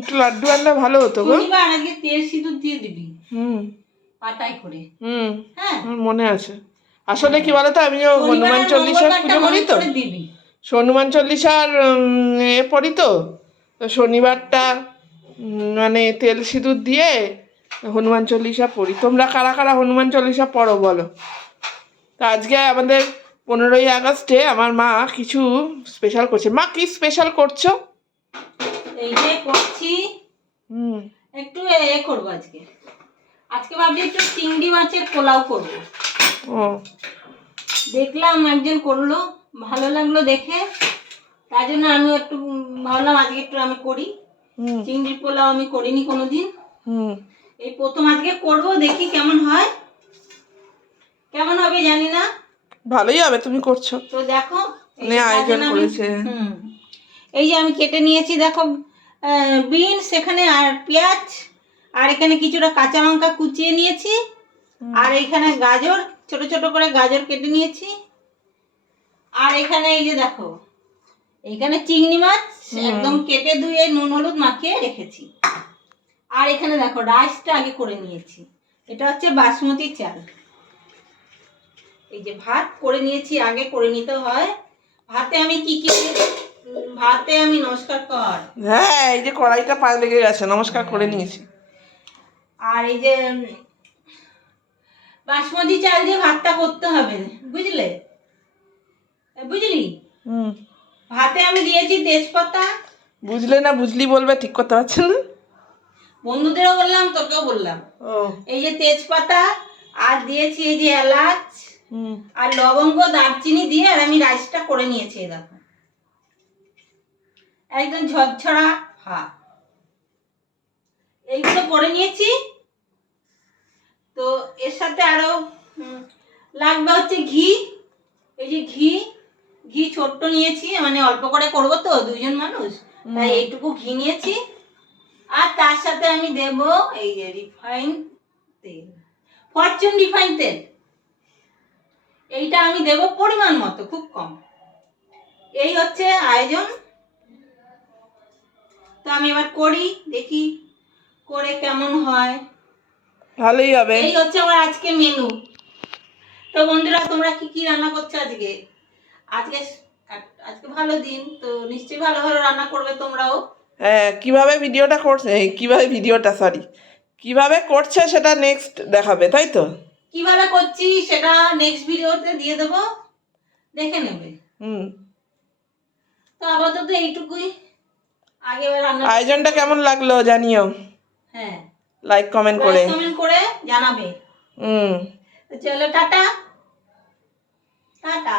একটু লাড্ডু আনলে ভালো হতো গো। শনিবার আজকে তেল সিঁদুর দিয়ে দিবি পাতায় করে। হ্যাঁ আমার মনে আছে। আসলে কি বলতো, আমি হনুমান শনিবার আর চল্লিশার মঙ্গলবারটা পুজো করি মনে তো, করে দিবি। হনুমান চল্লিশার পড়ি তো, তো শনিবারটা মানে তেল সিঁদুর দিয়ে হনুমান চল্লিশা পড়ি। তোমরা কারা কারা হনুমান চল্লিশা পড়ো বলো? তো আজকে আমাদের 15ই আগস্টে আমার মা কিছু স্পেশাল করছে। মা কি স্পেশাল করছো? এই যে করছি একটু করবো আজকে। আজকে ভাবছি একটু চিংড়ি মাছের পোলাও করবো। ও, দেখলাম একজন করলো, ভালো লাগলো দেখে, তাই জন্য আমি একটু ভাবলাম আজকে একটু আমি করি। চিংড়ির পোলাও আমি করিনি কোনোদিন, এই প্রথম আজকে করব, দেখি কেমন হয়। কেমন হবে জানি না, ভালোই হবে, তুমি করছো তো দেখো। আয়োজন করেছে। এই যে আমি কেটে নিয়েছি দেখো, বিনস এখানে, আর পেঁয়াজ, আর এখানে কিছুটা কাঁচা লঙ্কা কুচিয়ে নিয়েছি, আর এখানে গাজর, ছোট ছোট করে গাজর কেটে নিয়েছি, আর এখানে এই যে দেখো, এখানে চিংড়ি মাছ একদম কেটে ধুয়ে নুন হলুদ মাখিয়ে রেখেছি। আর এখানে দেখো রাইসটা আগে করে নিয়েছি, এটা হচ্ছে বাসমতি চাল। এই যে ভাত করে নিয়েছি, আগে করে নিতে হয়। ভাতে আমি কি কি, ভাতে আমি নমস্কার কর, হ্যাঁ, এই যে কড়াইটা পায়ে লেগে গেছে, নমস্কার করে নিয়েছি। আর এই যে বাসমতি চাল দিয়ে ভাতটা করতে হবে, বুঝলে? বুঝলি? ভাতে আমি দিয়েছি তেজপাতা। বুঝলে না বুঝলি বলবে, ঠিক করতে পারছে না। বন্ধুদেরও বললাম, তোকেও বললাম। এই যে তেজপাতা, আর দিয়েছি এই যে এলাচ আর লবঙ্গ দারচিনি দিয়ে, আর আমি রাইসটা করে নিয়েছি। দেখো একদম ঝরঝরা ভাত, এইগুলো করে নিয়েছি। তো এর সাথে আরো লাগবে হচ্ছে ঘি। এই যে ঘি ছোট্ট নিয়েছি, মানে অল্প করে করবো তো, দুইজন মানুষ, তাই এইটুকু ঘি নিয়েছি। আর তার সাথে আমি দেব এই যে রিফাইন তেল, ফরচুন রিফাইন তেল, এইটা আমি দেব পরিমাণ মতো, খুব কম। এই হচ্ছে আয়োজন। তো আমি এবার করি, দেখি করে কেমন হয়। ভালোই হবে। এই হচ্ছে আমার আজকে মেনু। তো বন্ধুরা, তোমরা কি কি রান্না করছো আজকে? আজকে আজকে ভালো দিন, তো নিশ্চয়ই ভালো ভালো রান্না করবে তোমরাও। হ্যাঁ, কিভাবে ভিডিওটা করছে সেটা নেক্সট দেখাবে, তাই তো? কিভাবে করছি সেটা নেক্সট ভিডিওতে দিয়ে দেবো, দেখে নেবে। তো আপাতত এইটুকুই। আগে রান্না আয়োজনটা কেমন লাগলো জানিও। হ্যাঁ, লাইক কমেন্ট করে জানাবে। চলো টাটা টাটা।